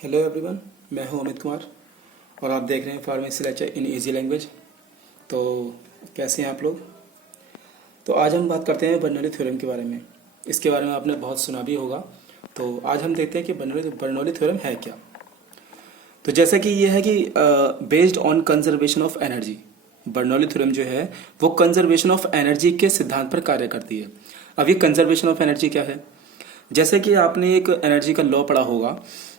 Hello everyone, मैं हूं अमित कुमार और आप देख रहे हैं pharmacy lecture in easy language. तो कैसे हैं आप लोग? तो आज हम बात करते हैं बर्नौली थ्योरम के बारे में। इसके बारे में आपने बहुत सुना भी होगा। तो आज हम देखते हैं कि बर्नौली थ्योरम है क्या। तो जैसा कि ये है कि based on conservation of energy, Bernoulli theorem जो है वो कंजर्वेशन ऑफ एनर्जी के सिद्धांत पर कार्य करती है। अब ये कंजर्वेशन ऑफ एनर्जी क्या है? जैसे कि आपने एक एनर्जी का लॉ पढ़ा होगा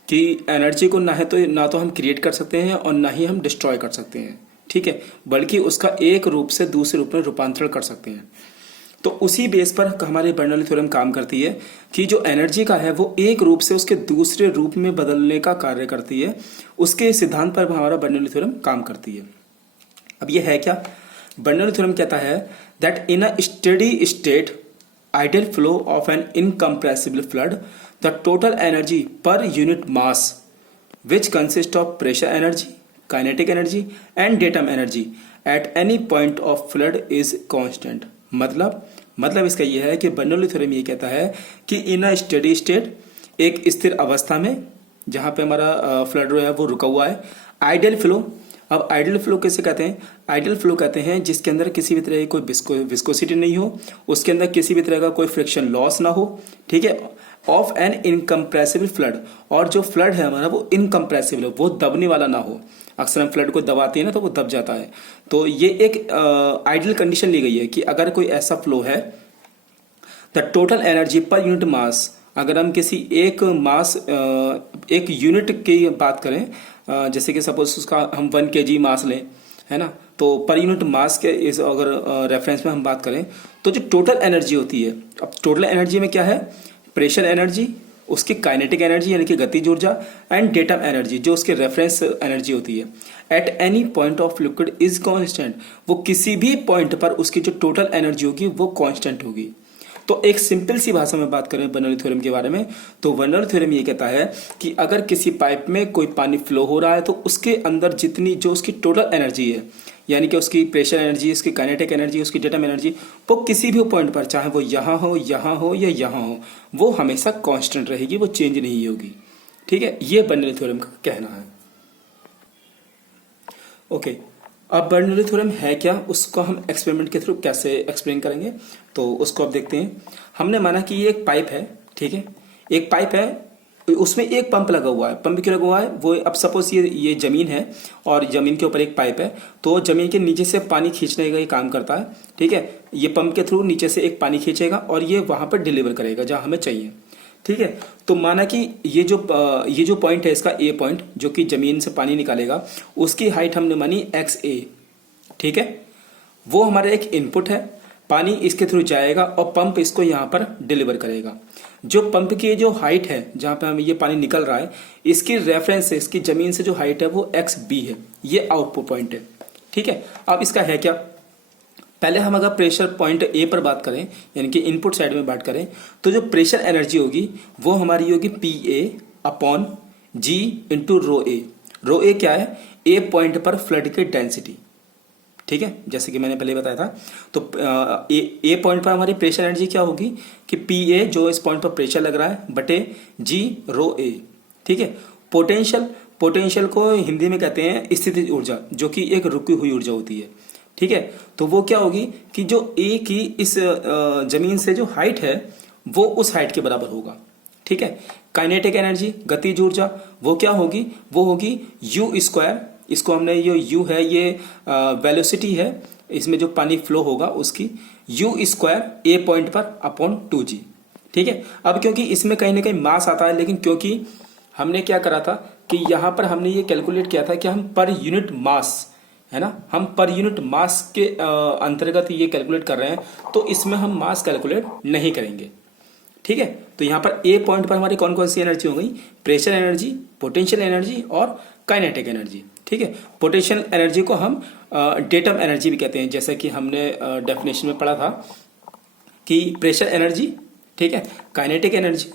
कि एनर्जी को ना तो हम क्रिएट कर सकते हैं और ना ही हम डिस्ट्रॉय कर सकते हैं, ठीक है, बल्कि उसका एक रूप से दूसरे रूप में रूपांतरण कर सकते हैं। तो उसी बेस पर हमारी बर्नौली थ्योरम काम करती है कि जो एनर्जी का है वो एक रूप से उसके दूसरे रूप में बदलने का कार्य करती है। उसके सिद्धांत पर हमारा बर्नौली थ्योरम काम करती है। अब ये है क्या? बर्नौली थ्योरम कहता है that in a steady state ideal flow of an incompressible flood, the total energy per unit mass, which consists of pressure energy, kinetic energy and datum energy at any point of flood is constant। मतलब इसका यह है कि Bernoulli theorem ये कहता है कि इन a steady state, एक स्थिर अवस्था में जहाँ पे हमारा फ्लड जो है वो रुका हुआ है, आइडियल फ्लो। अब आइडियल फ्लो कैसे कहते हैं? आइडियल फ्लो कहते हैं जिसके अंदर किसी भी तरह की कोई विस्कोसिटी नहीं हो, उसके अंदर किसी भी तरह का कोई फ्रिक्शन लॉस ना हो, ठीक है, ऑफ एन इनकम्प्रेसिबल फ्लड। और जो फ्लड है हमारा वो इनकम्प्रेसिबल हो, वो दबने वाला ना हो। अक्सर हम फ्लड को दबाते हैं ना तो वो दब जाता है। तो ये एक आइडियल कंडीशन ली गई है कि अगर कोई ऐसा फ्लो है, the total energy per unit mass, अगर हम किसी एक मास एक यूनिट की बात करें, जैसे कि सपोज उसका हम 1 kg मास लें, है ना, तो पर यूनिट मास के इस अगर रेफरेंस में हम बात करें तो जो टोटल एनर्जी होती है, अब टोटल एनर्जी में क्या है? प्रेशर एनर्जी, उसकी काइनेटिक एनर्जी यानी कि गतिज ऊर्जा, एंड डेटम एनर्जी जो उसके रेफरेंस एनर्जी होती है। At any point of liquid is constant, वो किसी भी पॉइंट पर उसकी जो टोटल एनर्जी होगी वो कांस्टेंट होगी। तो एक सिंपल सी भाषा में बात करें बर्नौली थ्योरम के बारे में, तो बर्नौली थ्योरम ये कहता है कि अगर किसी पाइप में कोई पानी फ्लो हो रहा है तो उसके अंदर जितनी जो उसकी टोटल एनर्जी है, यानी कि उसकी प्रेशर एनर्जी, उसकी काइनेटिक एनर्जी, उसकी डेटम एनर्जी, वो किसी भी पॉइंट पर, चाहे वो यहाँ हो या यहाँ हो, वो हमेशा कांस्टेंट रहेगी, वो चेंज नहीं होगी। ठीक है, ये बर्नौली थ्योरम का कहना है। ओके, अब बर्नौली थ्योरम है क्या, उसको हम एक्सपेरिमेंट के थ्रू कैसे एक्सप्लेन करेंगे, तो उसको अब देखते हैं। हमने माना कि ये एक पाइप है, ठीक है, एक पाइप है, उसमें एक पंप लगा हुआ है। पंप क्यों लगा हुआ है? वो अब सपोज ये जमीन है और जमीन के ऊपर एक पाइप है, तो जमीन के नीचे से पानी खींचने का ये काम करता है, ठीक है। ये पंप के थ्रू नीचे से एक पानी खींचेगा और ये वहां पर डिलीवर करेगा जहां हमें चाहिए, ठीक है। तो माना कि ये जो पॉइंट है, इसका ए पॉइंट जो कि जमीन से पानी निकालेगा, उसकी हाइट हमने मानी XA, ठीक है। वो हमारा एक इनपुट है, पानी इसके थ्रू जाएगा और पंप इसको यहाँ पर डिलीवर करेगा। जो पंप की जो हाइट है जहां पे हमें ये पानी निकल रहा है, इसकी रेफरेंस से, इसकी जमीन से जो हाइट है वो XB है, ये आउटपुट पॉइंट है, ठीक है। अब इसका है क्या? पहले हम अगर प्रेशर पॉइंट ए पर बात करें, यानी कि इनपुट साइड में बात करें, तो जो प्रेशर एनर्जी होगी वो हमारी होगी PA/G इंटू रो ए। रो ए क्या है? ए पॉइंट पर फ्लड की डेंसिटी, ठीक है, जैसे कि मैंने पहले बताया था। तो ए पॉइंट पर हमारी प्रेशर एनर्जी क्या होगी कि PA जो इस पॉइंट पर प्रेशर लग रहा है बटे G रो ए, ठीक है। पोटेंशियल को हिंदी में कहते हैं स्थितिज ऊर्जा, जो कि एक रुकी हुई ऊर्जा होती है, ठीक है। तो वो क्या होगी कि जो ए की इस जमीन से जो हाइट है वो उस हाइट के बराबर होगा, ठीक है। काइनेटिक एनर्जी, गतिज ऊर्जा, वो क्या होगी? वो होगी U²। इसको हमने ये U है, ये वेलोसिटी है, इसमें जो पानी फ्लो होगा उसकी U² ए पॉइंट पर अपॉन 2G, ठीक है। अब क्योंकि इसमें कहीं ना कहीं मास आता है, लेकिन क्योंकि हमने क्या करा था कि यहाँ पर हमने ये कैलकुलेट किया था कि हम पर यूनिट मास, है ना, हम पर यूनिट मास के अंतर्गत ये कैलकुलेट कर रहे हैं, तो इसमें हम मास कैलकुलेट नहीं करेंगे, ठीक है। तो यहाँ पर ए पॉइंट पर हमारी कौन कौन सी एनर्जी हो गई? प्रेशर एनर्जी, पोटेंशियल एनर्जी और काइनेटिक एनर्जी, ठीक है। पोटेंशियल एनर्जी को हम डेटम एनर्जी भी कहते हैं, जैसा कि हमने डेफिनेशन में पढ़ा था कि प्रेशर एनर्जी, ठीक है, काइनेटिक एनर्जी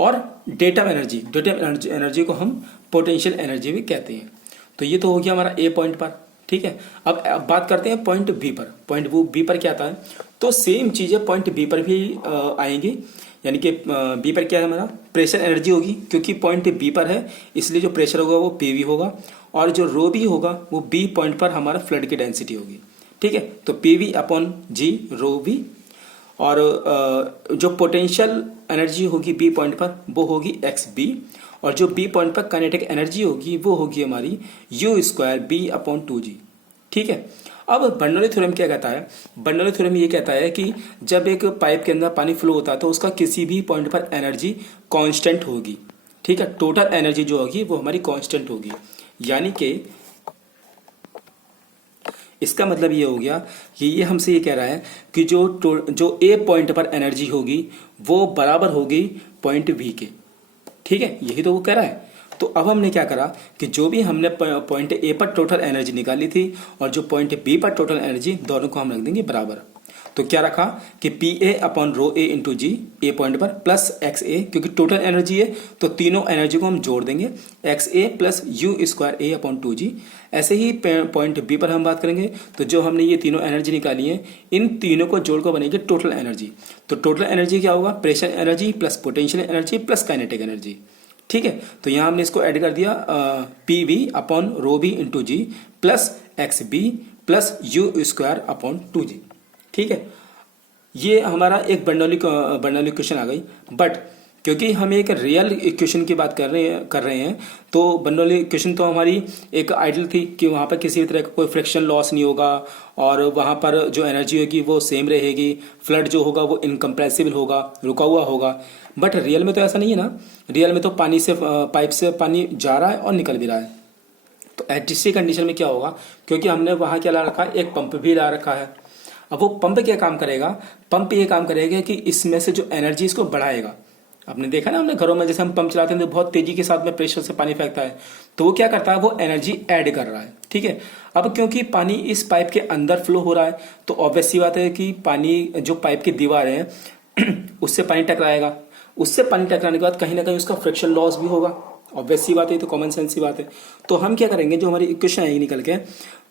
और डेटम एनर्जी को हम पोटेंशियल एनर्जी भी कहते हैं। तो ये तो हो गया हमारा ए पॉइंट पर, ठीक है। अब बात करते हैं पॉइंट बी पर। पॉइंट बी पर क्या आता है? तो सेम चीज़ें पॉइंट बी पर भी आएंगी, यानी कि बी पर क्या है हमारा प्रेशर एनर्जी होगी, क्योंकि पॉइंट बी पर है इसलिए जो प्रेशर होगा वो पीवी होगा, और जो रो बी होगा वो बी पॉइंट पर हमारा फ्लड की डेंसिटी होगी। ठीक है, तो PV upon G rho B, और जो पोटेंशियल एनर्जी होगी बी पॉइंट पर वो होगी एक्स बी, और जो बी पॉइंट पर काइनेटिक एनर्जी होगी वो होगी हमारी U square B upon two G. ठीक है, अब बर्नौली थ्योरम क्या कहता है? बर्नौली थ्योरम ये कहता है कि जब एक पाइप के अंदर पानी फ्लो होता है तो उसका किसी भी पॉइंट पर एनर्जी कांस्टेंट होगी। ठीक है, टोटल एनर्जी जो होगी वो हमारी कांस्टेंट होगी, यानी कि इसका मतलब ये हो गया कि ये हमसे ये कह रहा है कि जो ए पॉइंट पर एनर्जी होगी वो बराबर होगी पॉइंट बी के। ठीक है, यही तो वो कह रहा है। तो अब हमने क्या करा कि जो भी हमने पॉइंट ए पर टोटल एनर्जी निकाली थी और जो पॉइंट बी पर टोटल एनर्जी, दोनों को हम रख देंगे बराबर। तो क्या रखा कि P A upon rho A into G, A point पर प्लस एक्स ए, क्योंकि टोटल एनर्जी है तो तीनों एनर्जी को हम जोड़ देंगे, X A plus U square A upon two G. ऐसे ही पॉइंट बी पर हम बात करेंगे तो जो हमने ये तीनों एनर्जी निकाली है इन तीनों को जोड़ कर बनेगी टोटल एनर्जी। तो टोटल एनर्जी क्या होगा? Pressure energy plus potential energy plus kinetic energy. ठीक है, तो यहां हमने इसको ऐड कर दिया P V upon rho B into G plus X B plus U square upon two G. ठीक है, ये हमारा एक बर्नौली इक्वेशन आ गई। बट क्योंकि हम एक रियल इक्वेशन की बात कर रहे हैं तो बर्नौली इक्वेशन तो हमारी एक आइडियल थी कि वहाँ पर किसी भी तरह का कोई फ्रिक्शन लॉस नहीं होगा और वहाँ पर जो एनर्जी होगी वो सेम रहेगी, फ्लड जो होगा वो इनकम्प्रेसिबल होगा, रुका हुआ होगा। बट रियल में तो ऐसा नहीं है ना, रियल में तो पानी से पाइप से पानी जा रहा है और निकल भी रहा है। तो ऐसी कंडीशन में क्या होगा, क्योंकि हमने वहाँ क्या ला रखा है, एक पंप भी ला रखा है। अब वो पंप क्या काम करेगा? पंप ये काम करेगा कि इसमें से जो एनर्जी इसको बढ़ाएगा। आपने देखा ना हमने घरों में जैसे हम पंप चलाते हैं तो बहुत तेजी के साथ में प्रेशर से पानी फेंकता है, तो वो क्या करता है, वो एनर्जी ऐड कर रहा है। ठीक है, अब क्योंकि पानी इस पाइप के अंदर फ्लो हो रहा है तो ऑब्वियस सी बात है कि पानी जो पाइप की दीवार है उससे पानी टकराएगा, उससे पानी टकराने के बाद कहीं ना कहीं उसका फ्रिक्शन लॉस भी होगा। ऑब्वियस सी बात है, तो कॉमन सेंस सी बात है। तो हम क्या करेंगे, जो हमारी इक्वेशन आएगी निकल के,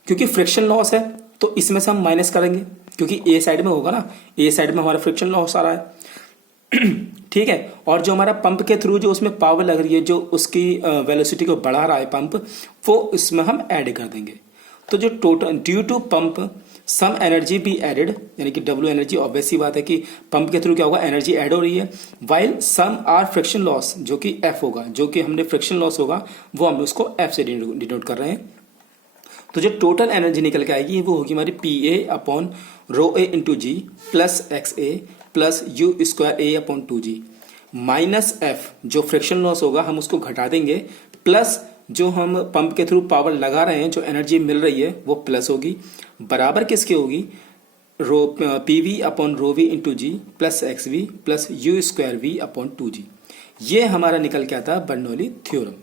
क्योंकि फ्रिक्शन लॉस है तो इसमें से हम माइनस करेंगे, क्योंकि ए साइड में होगा ना, ए साइड में हमारा फ्रिक्शन लॉस आ रहा है। ठीक है, और जो हमारा पंप के थ्रू जो उसमें पावर लग रही है, जो उसकी वेलोसिटी को बढ़ा रहा है पंप, वो इसमें हम ऐड कर देंगे। तो जो total due to pump some energy be added, यानी कि डब्ल्यू एनर्जी, ऑब्वियस सी बात है कि पंप के थ्रू क्या होगा, एनर्जी ऐड हो रही है। While some are friction loss, जो कि एफ होगा, जो कि हमने फ्रिक्शन लॉस होगा वो हम उसको एफ से डिनोट कर रहे हैं। तो जो टोटल एनर्जी निकल के आएगी वो होगी हमारी P A upon rho A into G plus X A plus U square A upon two G minus F, जो फ्रिक्शन लॉस होगा हम उसको घटा देंगे, प्लस जो हम पंप के थ्रू पावर लगा रहे हैं, जो एनर्जी मिल रही है वो प्लस होगी, बराबर किसके होगी, rho P V upon rho V into G plus X V plus U square V upon two G. ये हमारा निकल के आता है बर्नौली थ्योरम।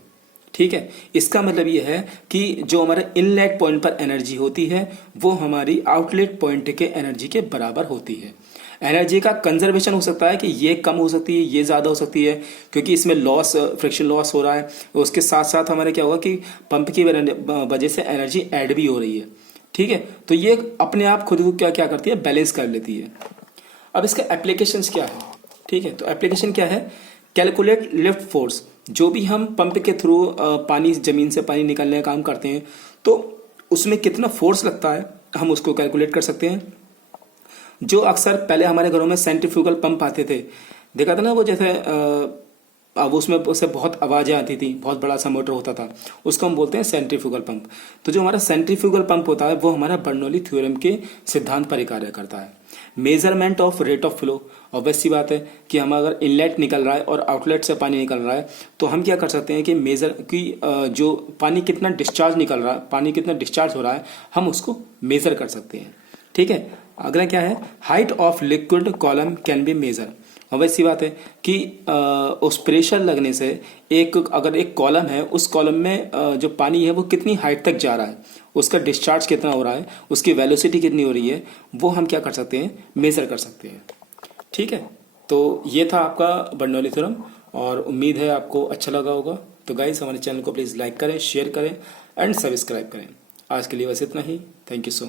ठीक है, इसका मतलब ये है कि जो हमारे इनलेट पॉइंट पर एनर्जी होती है वो हमारी आउटलेट पॉइंट के एनर्जी के बराबर होती है। एनर्जी का कंजर्वेशन हो सकता है कि ये कम हो सकती है, ये ज़्यादा हो सकती है, क्योंकि इसमें लॉस, फ्रिक्शन लॉस हो रहा है। उसके साथ साथ हमारे क्या होगा कि पंप की वजह से एनर्जी ऐड भी हो रही है। ठीक है, तो ये अपने आप खुद को क्या क्या करती है, बैलेंस कर लेती है। अब इसका एप्लीकेशंस क्या है? ठीक है, तो एप्लीकेशन क्या है, कैलकुलेट लिफ्ट फोर्स। जो भी हम पंप के थ्रू पानी, जमीन से पानी निकालने का काम करते हैं तो उसमें कितना फोर्स लगता है हम उसको कैलकुलेट कर सकते हैं। जो अक्सर पहले हमारे घरों में सेंट्रीफ्यूगल पंप आते थे, देखा था ना, वो जैसे अब उसमें उससे बहुत आवाज़ें आती थी, बहुत बड़ा सा मोटर होता था, उसको हम बोलते हैं सेंट्रीफ्यूगल पंप। तो जो हमारा सेंट्रीफ्यूगल पंप होता है वो हमारा बर्नौली थ्योरम के सिद्धांत पर कार्य करता है। Measurement of rate of flow, obvious सी बात है कि हम अगर इनलेट निकल रहा है और आउटलेट से पानी निकल रहा है तो हम क्या कर सकते हैं कि मेजर की जो पानी कितना डिस्चार्ज निकल रहा है, पानी कितना डिस्चार्ज हो रहा है, हम उसको मेजर कर सकते हैं। ठीक है, अगला क्या है, height of liquid column can be measure. Obvious सी बात है कि उस प्रेशर लगने से अगर एक कॉलम है, उस कॉलम में जो पानी है वो कितनी हाइट तक जा रहा है, उसका डिस्चार्ज कितना हो रहा है, उसकी वेलोसिटी कितनी हो रही है, वो हम क्या कर सकते हैं, मेजर कर सकते हैं। ठीक है, तो ये था आपका बर्नौली थ्योरम और उम्मीद है आपको अच्छा लगा होगा। तो गाइस, हमारे चैनल को प्लीज़ लाइक करें, शेयर करें एंड सब्सक्राइब करें। आज के लिए बस इतना ही। Thank you so much.